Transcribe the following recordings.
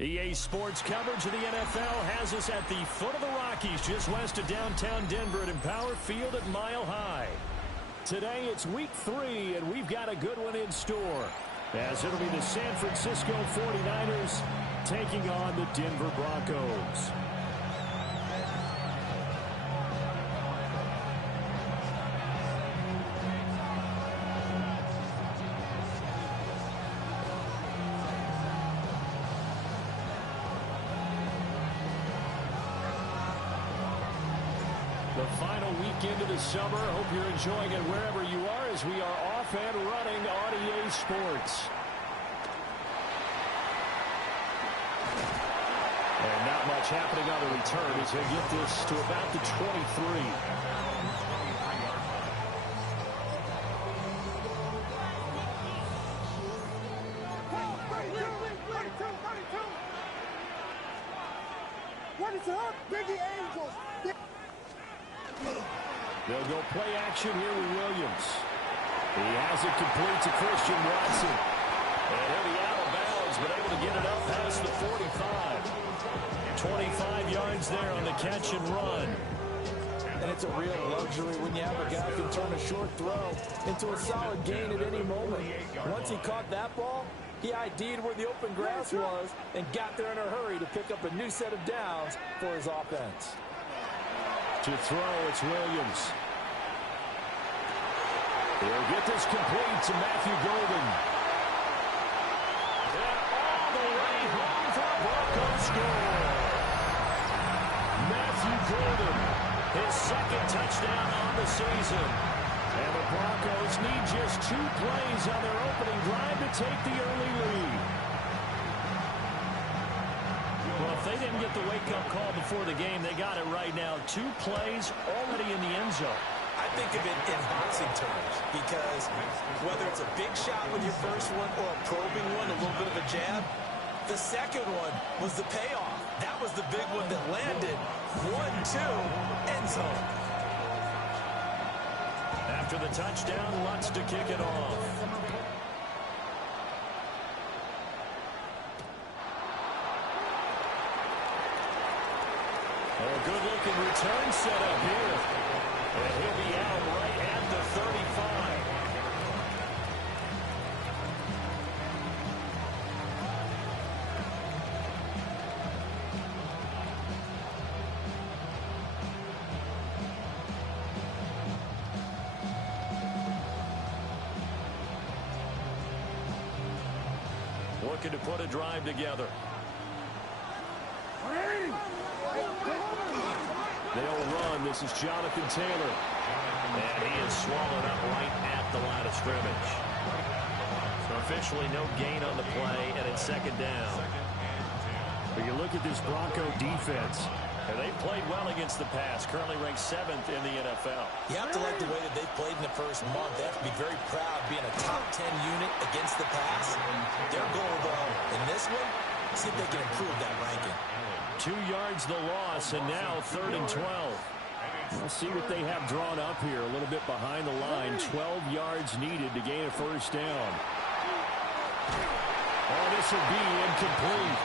EA Sports coverage of the NFL has us at the foot of the Rockies, just west of downtown Denver at Empower Field at Mile High. Today it's week 3, and we've got a good one in store, as it'll be the San Francisco 49ers taking on the Denver Broncos. The final weekend of the summer. Hope you're enjoying it wherever you are as we are off and running on EA Sports. And not much happening on the return as they get this to about the 23. What is up, Biggie Angels? They'll go play action here with Williams. He has it complete to Christian Watson. And he'll be out of bounds, but able to get it up past the 45. 25 yards there on the catch and run. And it's a real luxury when you have a guy who can turn a short throw into a solid gain at any moment. Once he caught that ball, he ID'd where the open grass was and got there in a hurry to pick up a new set of downs for his offense. To throw, it's Williams. He'll get this complete to Matthew Golden. And all the way home for a Broncos score. Matthew Golden, his second touchdown on the season. And the Broncos need just 2 plays on their opening drive to take the early lead. Well, if they didn't get the wake-up call before the game, they got it right now. 2 plays already in the end zone. I think of it in boxing terms because whether it's a big shot with your first one or a probing one, a little bit of a jab, the second one was the payoff. That was the big one that landed. 1-2, end zone. After the touchdown, Lutz to kick it off. A good-looking return set up here. And he'll be out right at the 35. Looking to put a drive together. They'll run. This is Jonathan Taylor. And he is swallowed up right at the line of scrimmage. So officially no gain on the play, and it's second down. But you look at this Bronco defense, and they played well against the pass, currently ranked 7th in the NFL. You have to like the way that they've played in the first month. They have to be very proud being a top 10 unit against the pass. Their goal, though, in this one, see if they can improve that ranking. 2 yards the loss, and now 3rd and 12. We'll see what they have drawn up here. A little bit behind the line. 12 yards needed to gain a first down. Oh, this will be incomplete.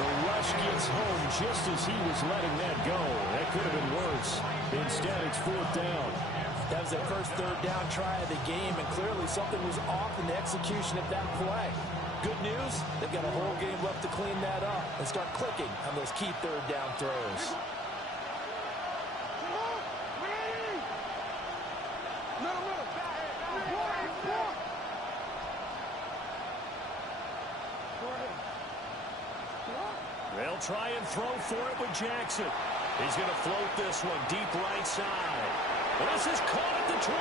The rush gets home just as he was letting that go. That could have been worse. Instead, it's 4th down. That was their first 3rd down try of the game, and clearly something was off in the execution of that play. Good news, they've got a whole game left to clean that up and start clicking on those key 3rd down throws. They'll try and throw for it with Jackson. He's going to float this one deep right side. This is caught at the 20.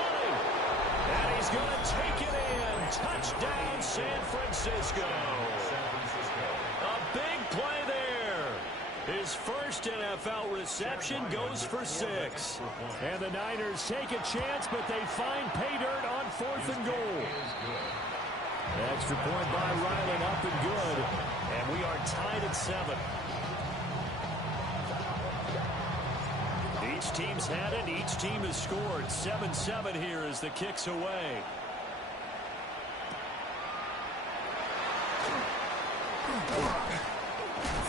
And he's going to take it in. Touchdown, San Francisco. A big play there. His first NFL reception goes for 6. And the Niners take a chance, but they find pay dirt on 4th and goal. Extra point by Ryland, up and good. And we are tied at 7. Each team's had it. Each team has scored. 7-7 here as the kick's away.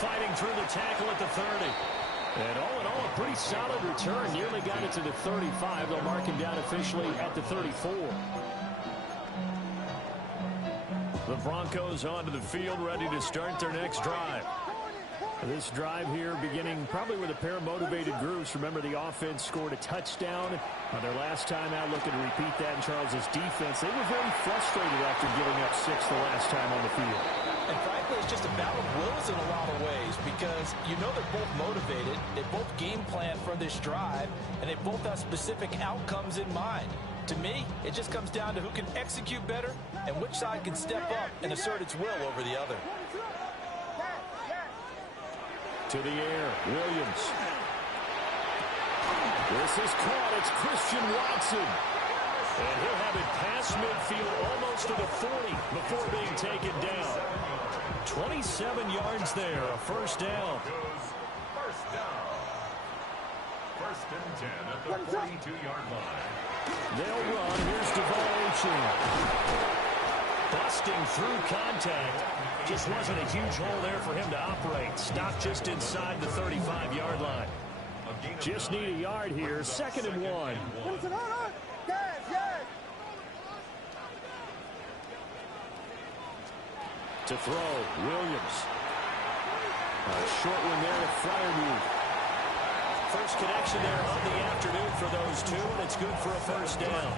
fighting through the tackle at the 30. And all in all, a pretty solid return. Nearly got it to the 35. They'll mark him down officially at the 34. The Broncos onto the field, ready to start their next drive. This drive here beginning probably with a pair of motivated groups. Remember, the offense scored a touchdown on their last time out, looking to repeat that in Charles' defense. They were very frustrated after giving up 6 the last time on the field. And frankly, it's just a battle of wills in a lot of ways because you know they're both motivated. They both game plan for this drive, and they both have specific outcomes in mind. To me, it just comes down to who can execute better and which side can step up and assert its will over the other. To the air, Williams. This is caught. It's Christian Watson. And he'll have it past midfield almost to the 40 before being taken down. 27 yards there, a first down. First and 10 at the 42-yard line. They'll run. Here's De'Von Achane. Busting through contact. Just wasn't a huge hole there for him to operate. Stopped just inside the 35-yard line. Just need a yard here. 2nd and 1. To throw, Williams. A short one there to Freiermuth. First connection there of the afternoon for those two, and it's good for a first down.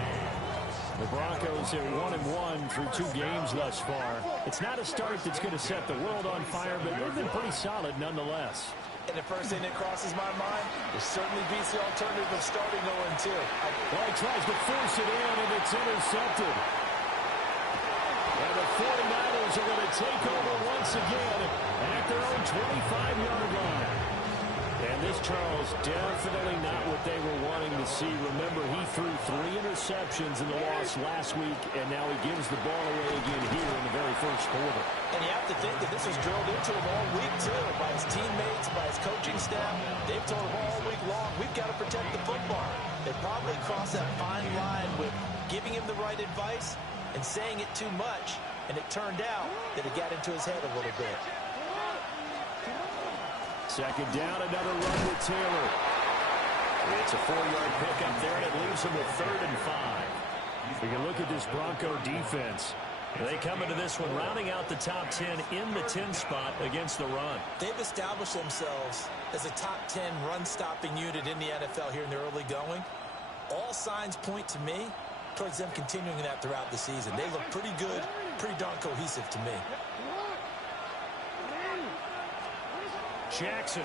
The Broncos are 1-1 through 2 games thus far. It's not a start that's going to set the world on fire, but they've been pretty solid nonetheless. And the first thing that crosses my mind, it certainly beats the alternative of starting 0-2. Well, he tries to force it in, and it's intercepted. And the 49ers are going to take over once again at their own 25-yard line. And this, Charles, definitely not what they were wanting to see. Remember, he threw 3 interceptions in the loss last week, and now he gives the ball away again here in the very first quarter. And you have to think that this was drilled into him all week, too, by his teammates, by his coaching staff. They've told him all week long, we've got to protect the football. They probably crossed that fine line with giving him the right advice and saying it too much, and it turned out that it got into his head a little bit. 2nd down, another run with Taylor. It's a 4-yard pickup there, and it leaves him with 3rd and 5. We can look at this Bronco defense. They come into this one rounding out the top 10 in the 10 spot against the run. They've established themselves as a top 10 run-stopping unit in the NFL here in the early going. All signs point to me towards them continuing that throughout the season. They look pretty good, pretty darn cohesive to me. Jackson.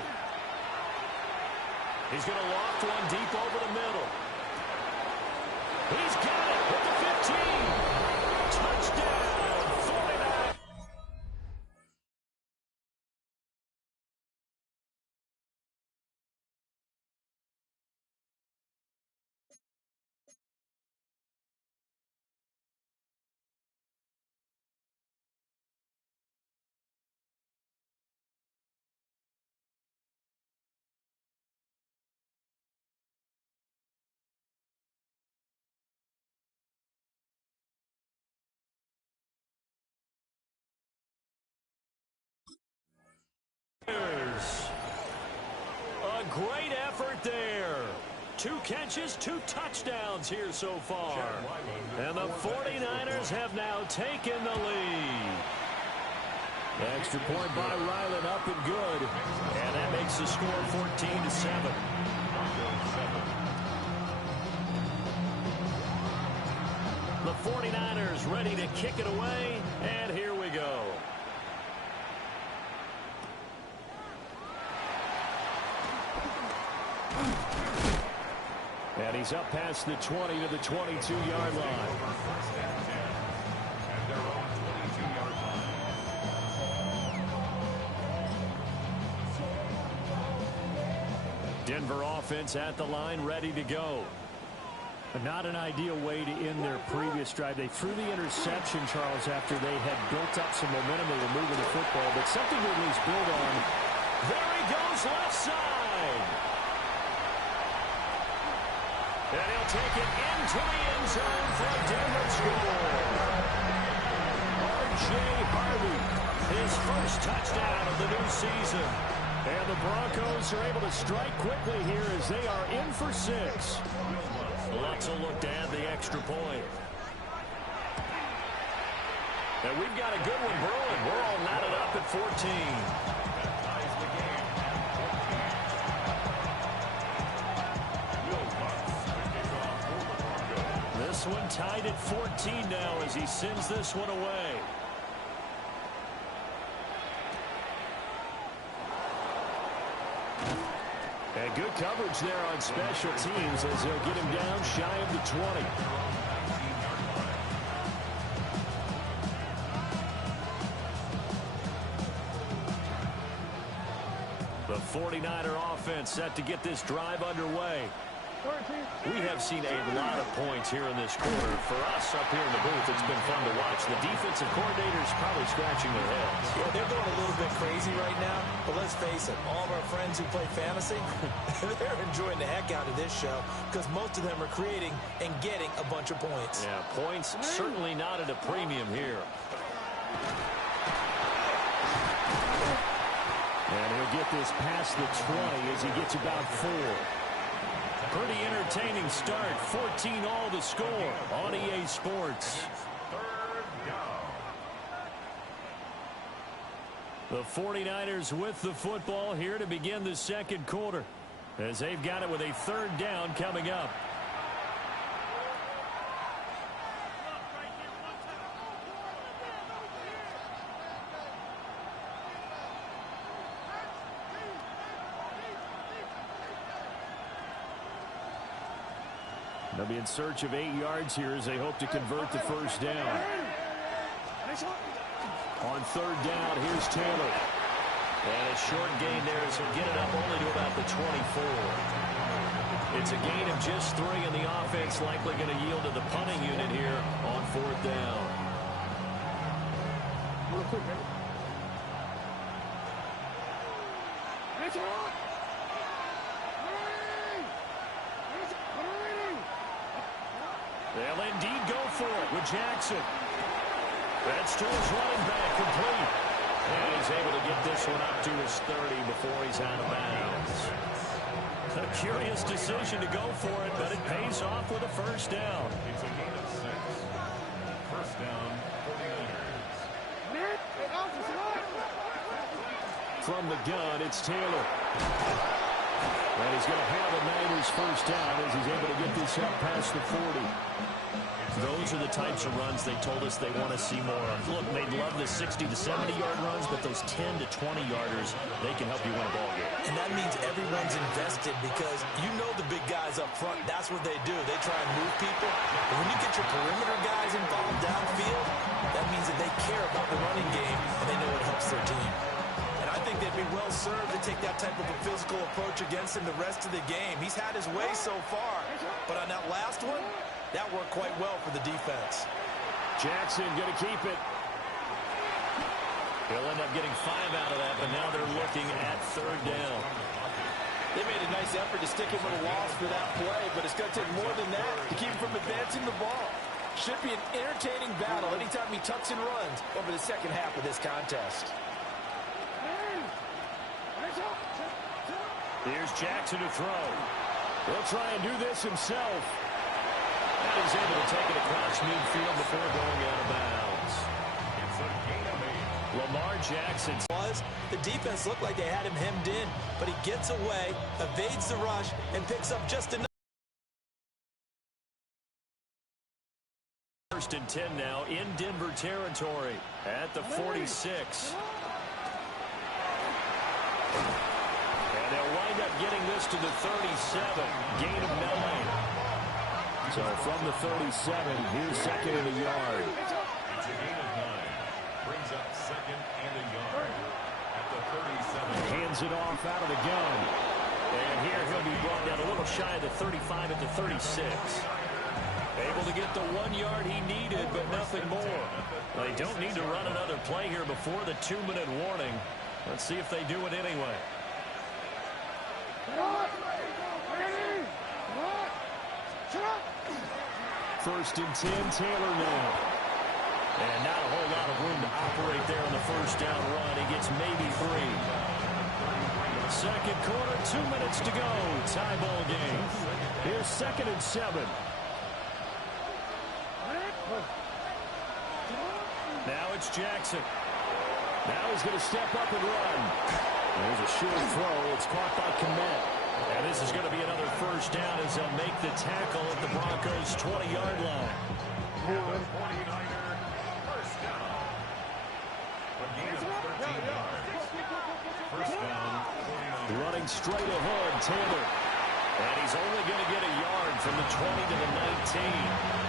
He's going to loft one deep over the middle. He's got it at the 15. Touchdown, 49. A great effort there. 2 catches, 2 touchdowns here so far. And the 49ers have now taken the lead. Extra point by Ryland, up and good. And that makes the score 14-7. The 49ers ready to kick it away, and here we go. And he's up past the 20 to the 22-yard line. Denver offense at the line, ready to go. But not an ideal way to end their previous drive. They threw the interception, Charles, after they had built up some momentum. They were moving the football, but something to at least build on. There he goes, left side. And he'll take it into the end zone for a Denver score. R.J. Harvey. His first touchdown of the new season. And the Broncos are able to strike quickly here as they are in for 6. Lutz will look to add the extra point. And we've got a good one brewing. We're all knotted up at 14. This one tied at 14 now as he sends this one away. And good coverage there on special teams as they'll get him down shy of the 20. The 49er offense set to get this drive underway. We have seen a lot of points here in this quarter. For us up here in the booth, it's been fun to watch. The defensive coordinators probably scratching their heads. Yeah, they're going a little bit crazy right now, but let's face it, all of our friends who play fantasy, they're enjoying the heck out of this show because most of them are creating and getting a bunch of points. Yeah, points certainly not at a premium here. And he'll get this past the 20 as he gets about 4. Pretty entertaining start. 14 all to score on EA Sports. The 49ers with the football here to begin the second quarter as they've got it with a third down coming up. They'll be in search of 8 yards here as they hope to convert the first down. On third down, here's Taylor. And a short gain there as he'll get it up only to about the 24. It's a gain of just 3, and the offense likely going to yield to the punting unit here on fourth down. They'll indeed go for it with Jackson. That's to his running back, complete. And he's able to get this one up to his 30 before he's out of bounds. A curious decision to go for it, but it pays off with a first down. It's a gain of 6. First down, 49ers. From the gun, it's Taylor. And he's going to have a Niners first down as he's able to get this up past the 40. Those are the types of runs they told us they want to see more of. Look, they'd love the 60 to 70-yard runs, but those 10 to 20-yarders, they can help you win a ball game. And that means everyone's invested because you know the big guys up front, that's what they do. They try and move people. But when you get your perimeter guys involved downfield, that means that they care about the running game and they know it helps their team. And I think they'd be well served to take that type of a physical approach against him the rest of the game. He's had his way so far, but on that last one, that worked quite well for the defense. Jackson going to keep it. He'll end up getting 5 out of that, but now they're looking at third down. They made a nice effort to stick him with a loss for that play, but it's going to take more than that to keep him from advancing the ball. Should be an entertaining battle anytime he tucks and runs over the second half of this contest. Here's Jackson to throw. He'll try and do this himself. And he's able to take it across midfield before going out of bounds. It's a gain of 8. Lamar Jackson. The defense looked like they had him hemmed in, but he gets away, evades the rush, and picks up just enough. First and 10 now in Denver territory at the 46. And they'll wind up getting this to the 37. Gain of 9. So from the 37, here's second and a yard. It's a gain of 9. Brings up second and a yard at the 37. Hands it off out of the gun. And here he'll be brought down a little shy of the 35 at the 36. Able to get the 1 yard he needed, but nothing more. They don't need to run another play here before the 2-minute warning. Let's see if they do it anyway. First and 10, Taylor now. And not a whole lot of room to operate there on the first down run. He gets maybe 3. Second quarter, 2 minutes to go. Tie ball game. Here's 2nd and 7. Now it's Jackson. Now he's going to step up and run. There's a short throw. It's caught by Kmet. And this is going to be another first down as they'll make the tackle at the Broncos' 20-yard line. First down. A gain of 13 yards. First down, 49. Running straight ahead, Taylor. And he's only going to get a yard from the 20 to the 19.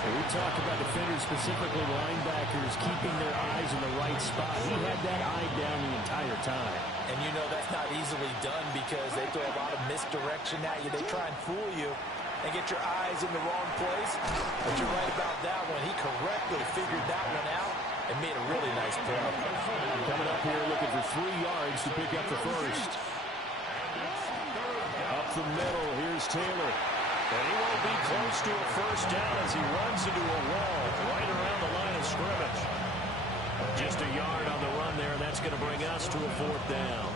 We talk about defenders, specifically linebackers, keeping their eyes in the right spot. He had that eye down the entire time. And you know that's not easily done because they throw a lot of misdirection at you. They try and fool you and get your eyes in the wrong place. But you're right about that one. He correctly figured that one out and made a really nice play. Coming up here looking for 3 yards to pick up the first. Up the middle, here's Taylor. And he won't be close to a first down as he runs into a wall right around the line of scrimmage. Just a yard on the run there, and that's going to bring us to a 4th down.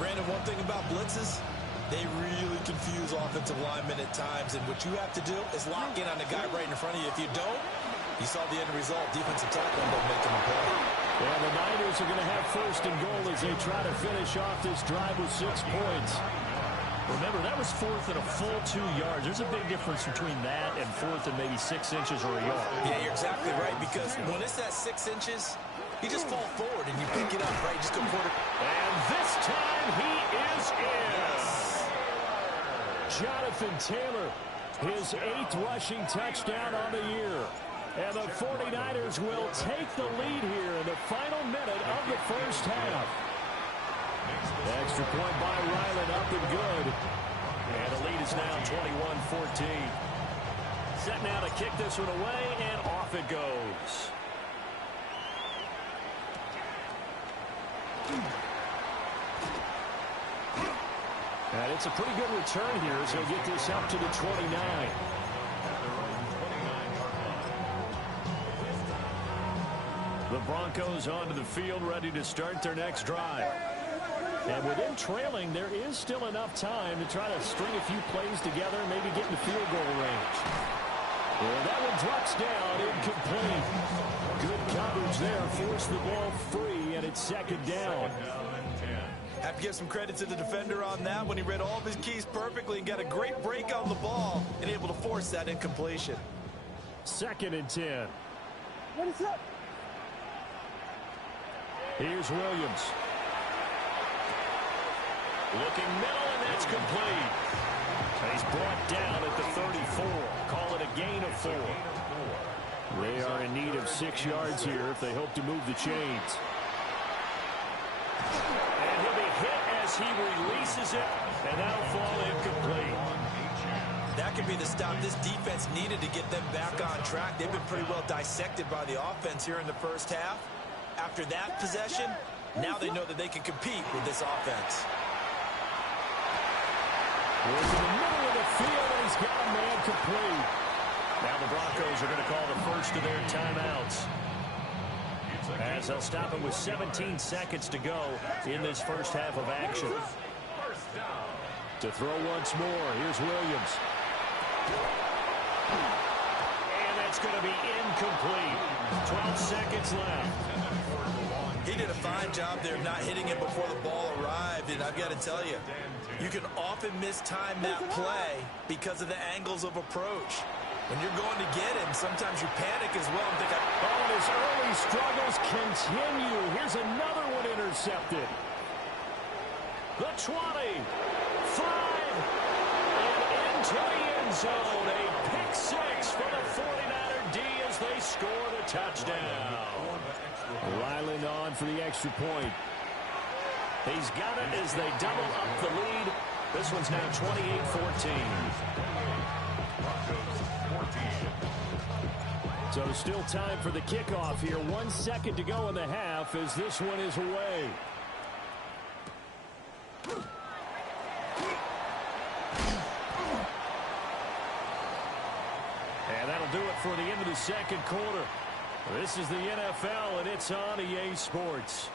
Brandon, one thing about blitzes, they really confuse offensive linemen at times, and what you have to do is lock in on the guy right in front of you. If you don't, you saw the end result. Defensive tackle ended up making a play. And the Niners are going to have 1st and goal as they try to finish off this drive with 6 points. Remember, that was 4th and a full 2 yards. There's a big difference between that and 4th and maybe 6 inches or a yard. Yeah, you're exactly right, because when it's at 6 inches, you just fall forward and you pick it up, right? Just go forward. And this time he is in. Jonathan Taylor, his 8th rushing touchdown on the year. And the 49ers will take the lead here in the final minute of the first half. Extra point by Ryland, up and good. And the lead is now 21-14. Set now to kick this one away, and off it goes. And it's a pretty good return here as he'll get this up to the 29. The Broncos onto the field, ready to start their next drive. And with them trailing, there is still enough time to try to string a few plays together, maybe get in field goal range. Well, that one drops down, incomplete. Good coverage there, forced the ball free, and it's 2nd down. Have to give some credit to the defender on that when he read all of his keys perfectly and got a great break on the ball and able to force that incompletion. 2nd and 10. What is up? Here's Williams. Looking middle, and that's complete. And he's brought down at the 34. Call it a gain of 4. They are in need of 6 yards here if they hope to move the chains. And he'll be hit as he releases it, and that'll fall incomplete. That could be the stop this defense needed to get them back on track. They've been pretty well dissected by the offense here in the first half. After that possession, now they know that they can compete with this offense. He's in the middle of the field, and he's got a man complete. Now the Broncos are going to call the first of their timeouts, as they'll stop it with 17 seconds to go in this first half of action. To throw once more, here's Williams. And that's going to be incomplete. 12 seconds left. He did a fine job there not hitting it before the ball arrived, and I've got to tell you, you can often mistime that play because of the angles of approach. When you're going to get him, sometimes you panic as well and think, oh, and his early struggles continue. Here's another one intercepted. The 20, 5, and into the end zone. A pick 6 for the 49er D as they score the touchdown. Ryland on for the extra point. He's got it as they double up the lead. This one's now 28-14. So still time for the kickoff here. 1 second to go in the half as this one is away. And that'll do it for the end of the second quarter. This is the NFL, and it's on EA Sports.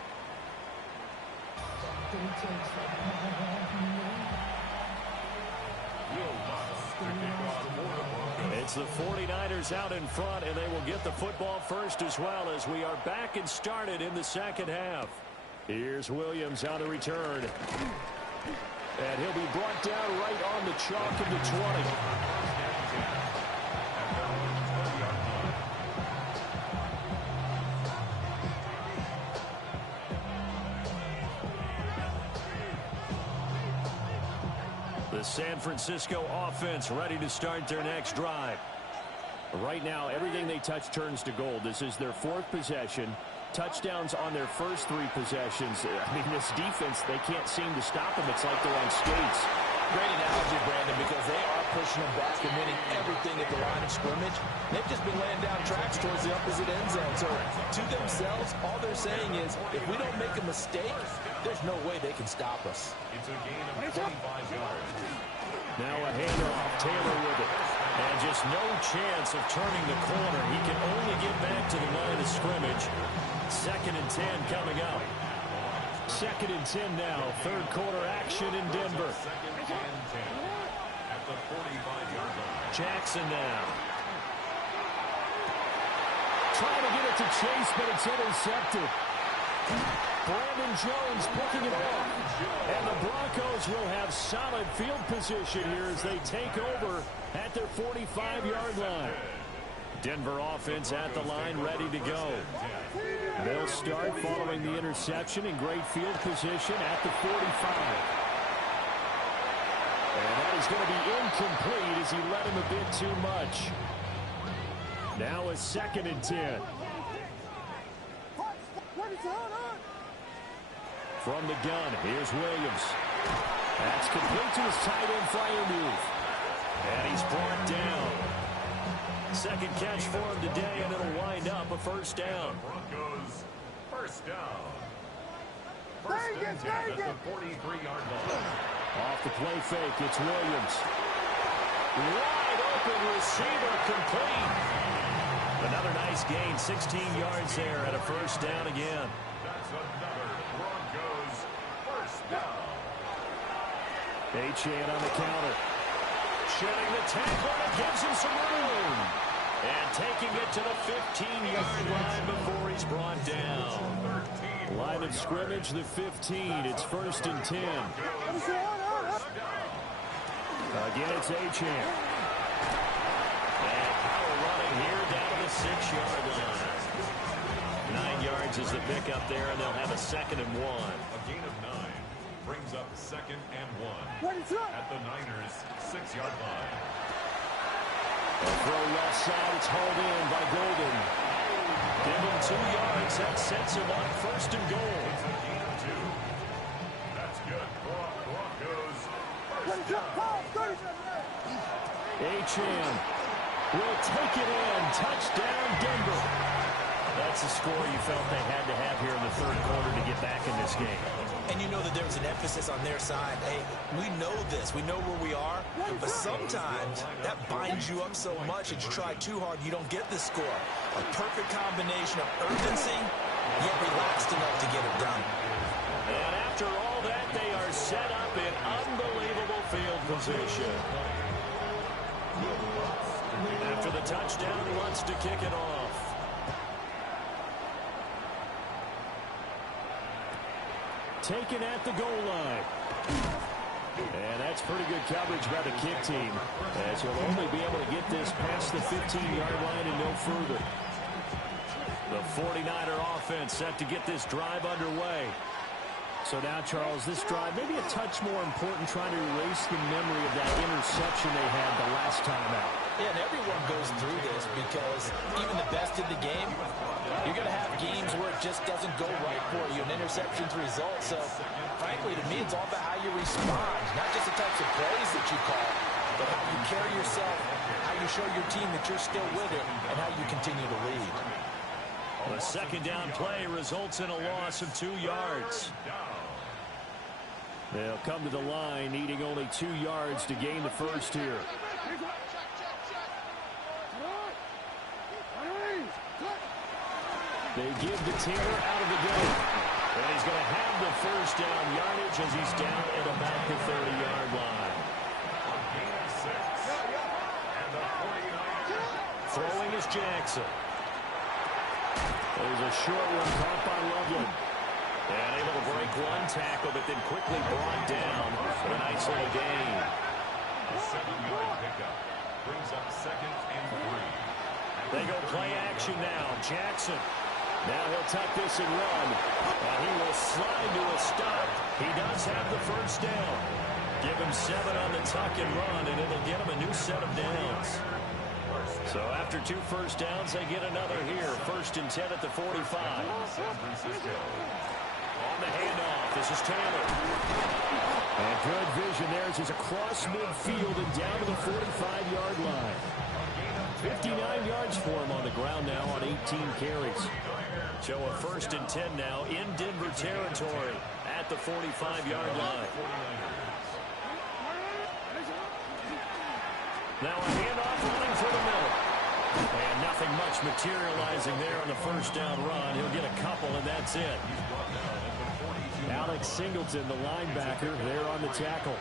It's the 49ers out in front, and they will get the football first as well as we are back and started in the second half. Here's Williams on the return. And he'll be brought down right on the chalk of the 20. The San Francisco offense ready to start their next drive. Right now, everything they touch turns to gold. This is their fourth possession. Touchdowns on their first three possessions. I mean, this defense, they can't seem to stop them. It's like they're on skates. Great analogy, Brandon, because they are pushing them back and winning everything at the line of scrimmage. They've just been laying down tracks towards the opposite end zone. So to themselves, all they're saying is, if we don't make a mistake, there's no way they can stop us. It's a gain of 25 yards. Now a handoff, Taylor with it. And just no chance of turning the corner. He can only get back to the line of scrimmage. 2nd and 10 coming up. 2nd and 10 now. Third quarter action in Denver. 2nd and 10 at the 45-yard line. Jackson now. Trying to get it to Chase, but it's intercepted. Brandon Jones picking it off. And the Broncos will have solid field position here as they take over at their 45-yard line. Denver offense at the line, ready to go. They'll start following the interception in great field position at the 45. And that is going to be incomplete as he led him a bit too much. Now a 2nd and 10. From the gun, here's Williams. That's complete to his tight end flyer move. And he's brought down. Second catch for him today, and it'll wind up a first down. Broncos first down. First and 10 at the 43-yard line. Off the play fake, it's Williams. Wide open receiver, complete. Another nice gain, 16 yards there at a first down again. That's another Broncos first down. Achane on the counter. Shedding the tackle, and it gives him some room. And taking it to the 15-yard line before he's brought down. Line of scrimmage, the 15. It's 1st and 10. Again, it's Achane. And power running here down to the 6-yard line. 9 yards is the pickup there, and they'll have a 2nd and 1. A gain of 9 brings up 2nd and 1 at the Niners' 6-yard line. A throw left side, it's hauled in by Golden. Give him 2 yards, that sets him up 1st and goal. It's a gain of 2. That's good. Broncos first down. Achane will take it in. Touchdown, Denver. That's the score you felt they had to have here in the third quarter to get back in this game. And you know that there was an emphasis on their side. Hey, we know this. We know where we are. But sometimes that binds you up so much that you try too hard, you don't get the score. A perfect combination of urgency, yet relaxed enough to get it done. And after all that, they are set up in unbelievable field position. After the touchdown, he wants to kick it off. Taken at the goal line. And that's pretty good coverage by the kick team, as he'll only be able to get this past the 15-yard line and no further. The 49er offense set to get this drive underway. So now, Charles, this drive maybe a touch more important, trying to erase the memory of that interception they had the last time out. Yeah, and everyone goes through this because even the best in the game, you're going to have games where it just doesn't go right for you, and interceptions result. So, frankly, to me, it's all about how you respond, not just the types of plays that you call, but how you carry yourself, how you show your team that you're still with it, and how you continue to lead. The second down play results in a loss of 2 yards. They'll come to the line, needing only 2 yards to gain the first here. They give to Taylor out of the game. And he's going to have the first down yardage as he's down at about the 30-yard line. Throwing is Jackson. There's a short one caught by Loveland. And able to break one tackle, but then quickly brought down for a nice little gain. A 7-yard pickup brings up 2nd and 3. They go play action now. Jackson. Now he'll tuck this and run. He will slide to a stop. He does have the first down. Give him 7 on the tuck and run, and it'll get him a new set of downs. So after 2 first downs, they get another here. 1st and 10 at the 45. On the handoff, this is Taylor. And good vision there as he's across midfield and down to the 45-yard line. 59 yards for him on the ground now on 18 carries. So a 1st and 10 now in Denver territory at the 45-yard line. Now a handoff running for the middle. And nothing much materializing there on the first down run. He'll get a couple, and that's it. Alex Singleton, the linebacker, there on the tackle.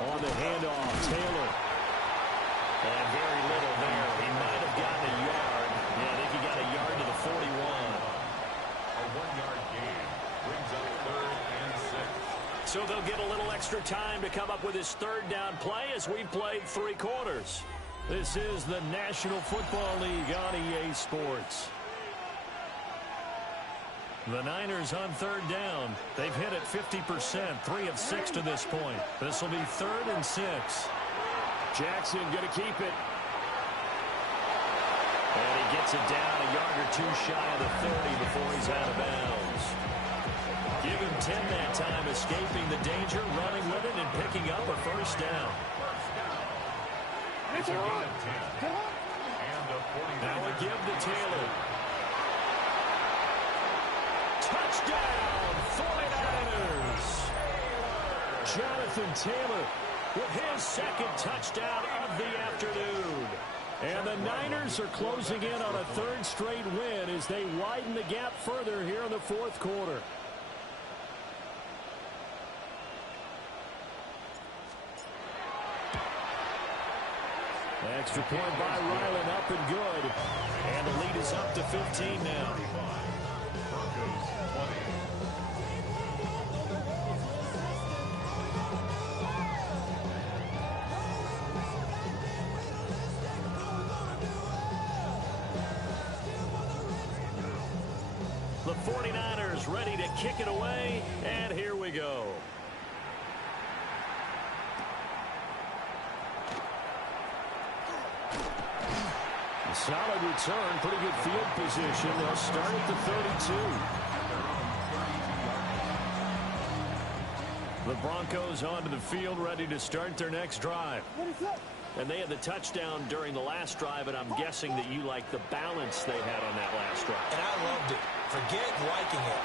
On the handoff, Taylor. And very little there. He might have gotten a yard. Yeah, I think he got a yard to the 41. A 1-yard gain brings up 3rd and 6. So they'll get a little extra time to come up with his 3rd down play as we've played 3 quarters. This is the National Football League on EA Sports. The Niners on 3rd down. They've hit it 50%, 3 of 6 to this point. This will be 3rd and 6. Jackson going to keep it. And he gets it down a yard or 2 shy of the 30 before he's out of bounds. Give him 10 that time, escaping the danger, running with it, and picking up a first down. It's a gain of 10. And a 49. Now a give to Taylor. Touchdown, 49ers! Jonathan Taylor with his 2nd touchdown of the afternoon. And the Niners are closing in on a 3rd straight win as they widen the gap further here in the 4th quarter. Extra point by Ryland, up and good. And the lead is up to 15 now. Broncos 20. The 49ers ready to kick it away, and here we go. Solid return, pretty good field position. They'll start at the 32. The Broncos onto the field, ready to start their next drive. And they had the touchdown during the last drive, and I'm guessing that you like the balance they had on that last drive. And I loved it. Forget liking it.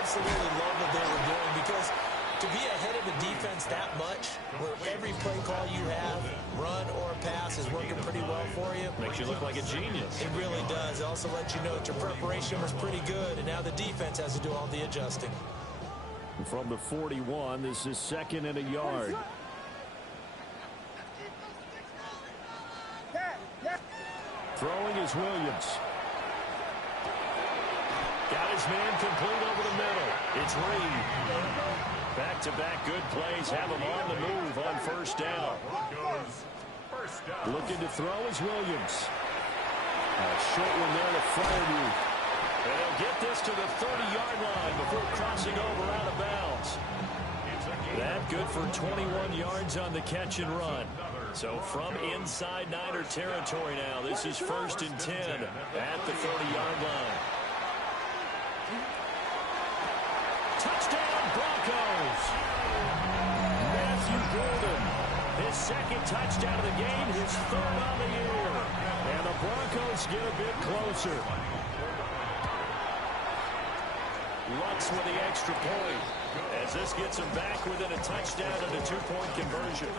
Absolutely love what they were doing, because to be ahead of the defense that much, where every play call you have, run or pass, is working pretty well for you. Makes you look like a genius. It really does. It also lets you know that your preparation was pretty good, and now the defense has to do all the adjusting. From the 41, this is 2nd and a yard. Throwing is Williams. Got his man complete over the middle. It's Reed. Back-to-back good plays have him on the move on 1st down. Looking to throw is Williams. A short one there to Fryermuth. And he'll get this to the 30-yard line before crossing over out of bounds. That good for 21 yards on the catch and run. So from inside Niner territory now, this is 1st and 10 at the 30-yard line. Touchdown, Broncos! Matthew Golden, his 2nd touchdown of the game, his 3rd on the year. And the Broncos get a bit closer. Lutz with the extra point, as this gets him back within a touchdown and a 2-point conversion.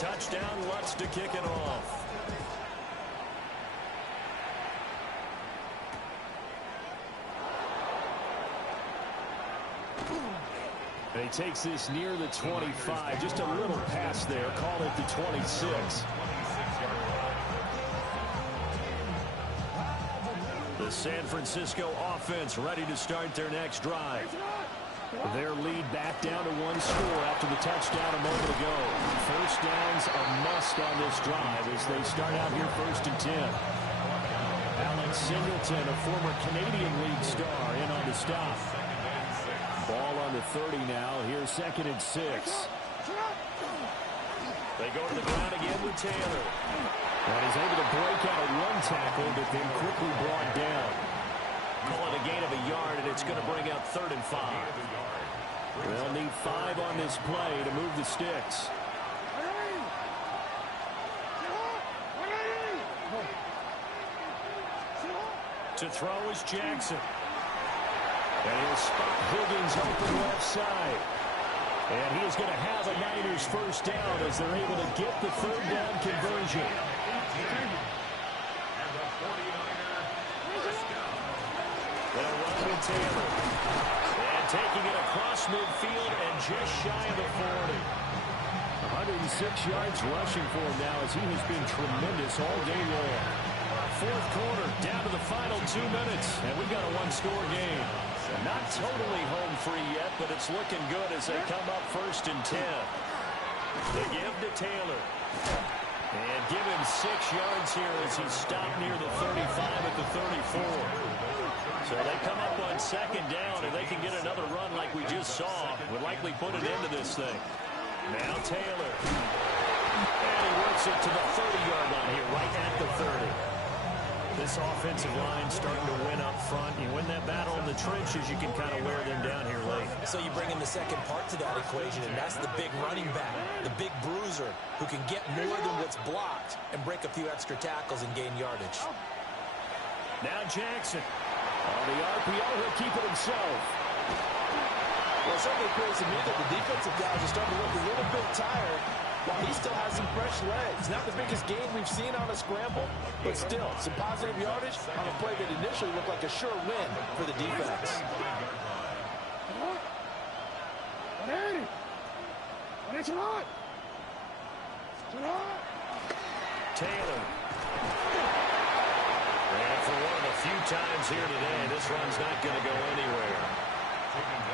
touchdown, Lutz to kick it off. And he takes this near the 25. Just a little pass there. Call it the 26. The San Francisco offense ready to start their next drive. Their lead back down to one score after the touchdown a moment ago. First down's a must on this drive as they start out here 1st and 10. Alex Singleton, a former Canadian League star, in on the stop. Ball on the 30 now. Here's 2nd and 6. They go to the ground again with Taylor. And he's able to break out a one tackle, but then quickly brought down. Call it a gain of a yard, and it's going to bring up 3rd and 5. They'll need 5 on this play to move the sticks. To throw is Jackson. And he'll spot Higgins open left side. And he is going to have a Niners first down as they're able to get the 3rd down conversion. They'll run with Taylor. And taking it across midfield and just shy of the 40. 106 yards rushing for him now as he has been tremendous all day long. 4th quarter, down to the final 2 minutes, and we've got a one-score game. Not totally home free yet, but it's looking good as they come up 1st and 10. They give to Taylor. And give him 6 yards here as he's stopped near the 35 at the 34. So they come up on 2nd down, and they can get another run like we just saw. Would likely put an end to this thing. Now Taylor. And he works it to the 30-yard line here, right at the 30. This offensive line starting to win up front. You win that battle in the trenches, you can kind of wear them down here late. So you bring in the second part to that equation, and that's the big running back, the big bruiser, who can get more than what's blocked and break a few extra tackles and gain yardage. Now Jackson. On the RPO, he'll keep it himself. Well, it certainly appears to me that the defensive guys are starting to look a little bit tired, while he still has some fresh legs. Not the biggest gain we've seen on a scramble, but still some positive yardage on a play that initially looked like a sure win for the defense. Taylor. And for one of the few times here today, this run's not going to go anywhere.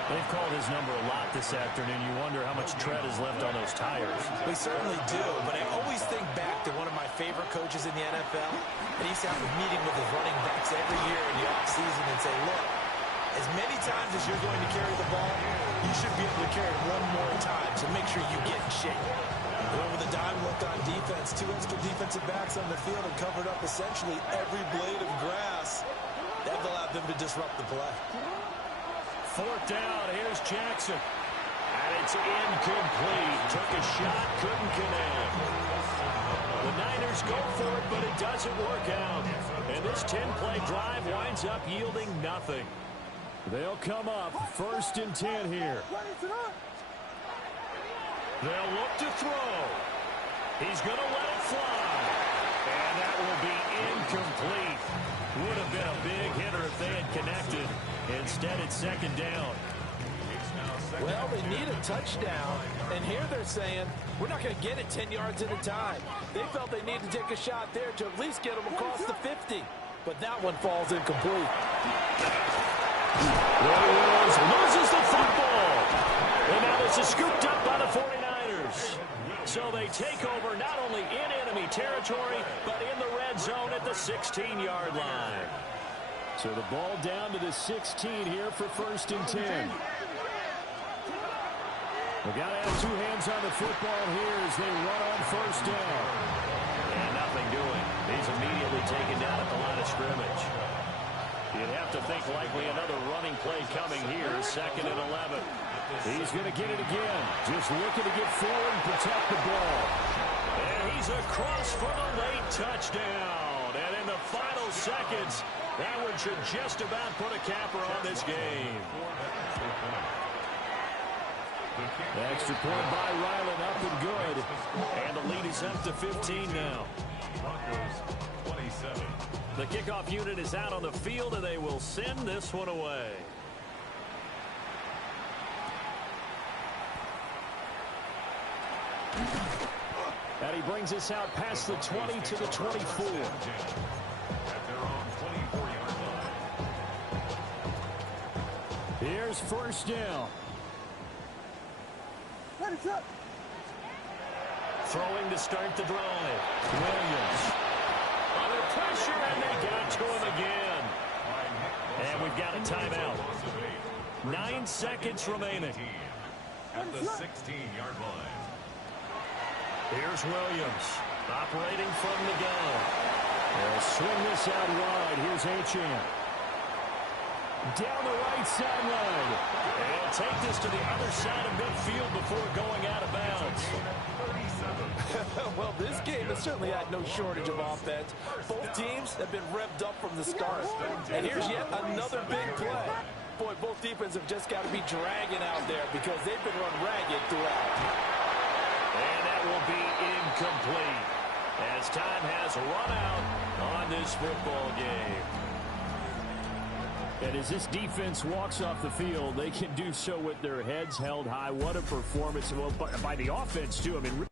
They've called his number a lot this afternoon. You wonder how much tread is left on those tires. We certainly do, but I always think back to one of my favorite coaches in the NFL. And he used to have a meeting with his running backs every year in the offseason and say, look, as many times as you're going to carry the ball, you should be able to carry it one more time, so make sure you get in shape. And with a dime look on defense, 2 extra defensive backs on the field and covered up essentially every blade of grass. That allowed them to disrupt the play. 4th down, here's Jackson. And it's incomplete. Took a shot, couldn't connect. The Niners go for it, but it doesn't work out. And this 10-play drive winds up yielding nothing. They'll come up 1st and 10 here. They'll look to throw. He's going to let it fly. And that will be incomplete. Would have been a big hitter if they had connected. Instead, it's 2nd down. Well, they need a touchdown, and here they're saying, we're not going to get it 10 yards at a time. They felt they needed to take a shot there to at least get them across the 50, but that one falls incomplete. Williams loses the football, and now this is scooped up by the 49ers. So they take over not only in enemy territory, but in the red zone at the 16-yard line. So the ball down to the 16 here for 1st and 10. We've got to have 2 hands on the football here as they run on 1st down. And nothing doing. He's immediately taken down at the line of scrimmage. You'd have to think likely another running play coming here, 2nd and 11. He's going to get it again. Just looking to get forward and protect the ball. And he's across for the late touchdown. And in the final seconds, that one should just about put a capper on this game. Extra point by Ryland, up and good. And the lead is up to 15 now. Broncos 27. The kickoff unit is out on the field, and they will send this one away. And he brings us out past the 20 to the 24. At their own 24-yard line. Here's first down. Throwing to start the drive. Williams. Under pressure, and they got to him again. And we've got a timeout. 9 seconds remaining. At the 16-yard line. Here's Williams, operating from the gun. They'll swing this out wide. Here's Achane. Down the right sideline. And take this to the other side of midfield before going out of bounds. Well, this game has certainly had no shortage of offense. Both teams have been revved up from the start. And here's yet another big play. Boy, both defenses have just got to be dragging out there because they've been run ragged throughout. And that will be incomplete as time has run out on this football game. And as this defense walks off the field, they can do so with their heads held high. What a performance by the offense, too. I mean,